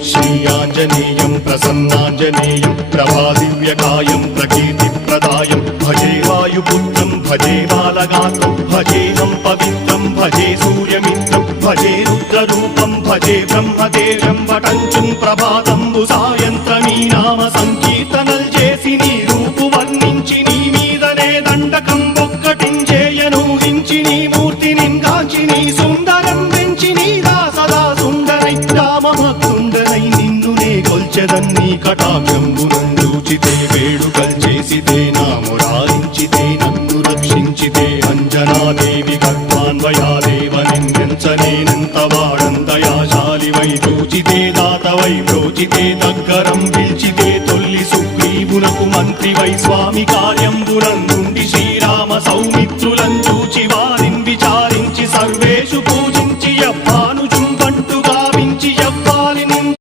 श्रीयाञ्जनेयं प्रसन्नाञ्जनेयं प्रभादिव्यकायं प्रकीर्तिप्रदायं भजे वायुपुत्रं भजे बालगात्रं भजेऽहं पवित्रं भजे सूर्यमित्रं भजे रुद्ररूपं भजे ब्रह्मदेवं वटञ्चुं ప్రభాతంబు సాయంత్రమీ నామ సంకీర్తనల్ చేసి నీ రూపు వర్ణించి నీ మీదనే దండకం ఒక్కటించేయను హించి నీ మూర్తిని గాంచి నీ సుందరం వెంచి నీ దాసదా సుందరై రామభక్తుండనై నిన్నునే కొల్చెదన్నీ కటాక్షంబునందూచితే వేడుకల్ చేసితే నామురారించితే నన్ను రక్షించితే అంజనాదేవి కర్మాన్వయాదేవనిందించనేనంత వాడంతయాశాలివై చూచితే దాతవై ప్రోచితే దగ్గరం పిలిచితే తొల్లి సుగ్రీవునకు మంత్రివై స్వామి కార్యంబునందుండి శ్రీరామ సౌమిత్రులం